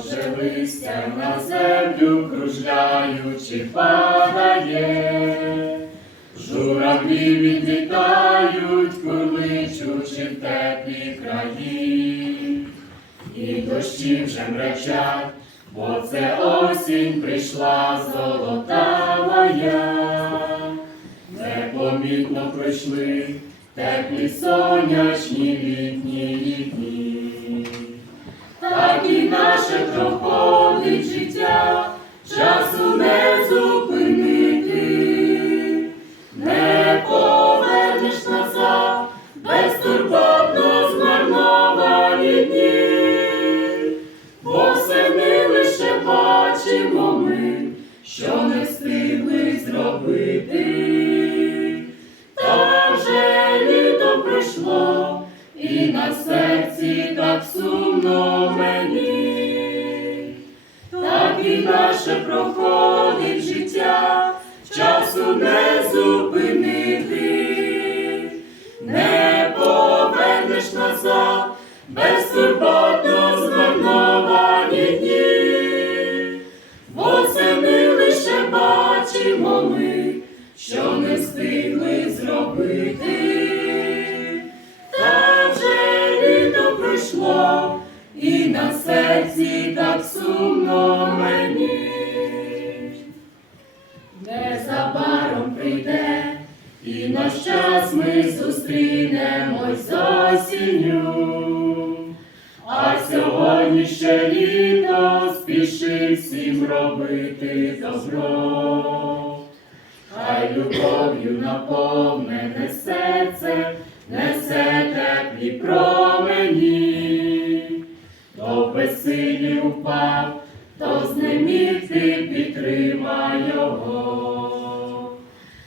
вже листя на землю кружляючи падає, журавлі відлітають, курличучи в теплі краї, і дощі вже мречать, бо це осінь прийшла золотавая. Непомітно пройшли теплі сонячні літні дні. Так і наше що не встигли зробити. Та вже літо пройшло, і на серці так сумно мені, так і наше проходить життя, часу не зупинити, не повернеш назад, бачимо ми, що не встигли зробити. Та вже літо пройшло, і на серці так сумно мені. Незабаром прийде, і наш час ми зустрінемось з осінню. А сьогодні ще літо спіши всім робити добро. Любов'ю наповнене серце несе теплі промені, то безсилі упав, то знеміг ти підтримай його.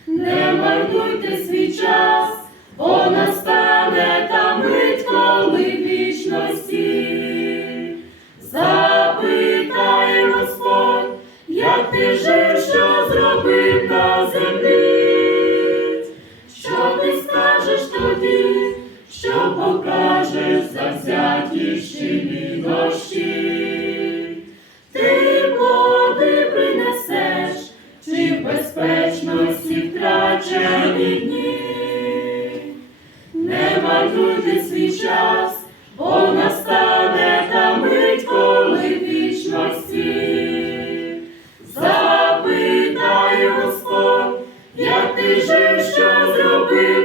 Не марнуйте свій час, бо настане та мить, коли вічності. Запитай Господь, як ти жив, що дощі, ти принесеш, чи в безпечності втрачені дні. Не марнуйте свій час, бо настане та мить, коли вічності. Запитай Господь, як ти жив, що зробив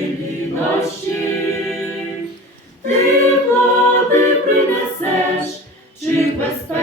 темні нощі, ти плоди принесеш, чи безпеки.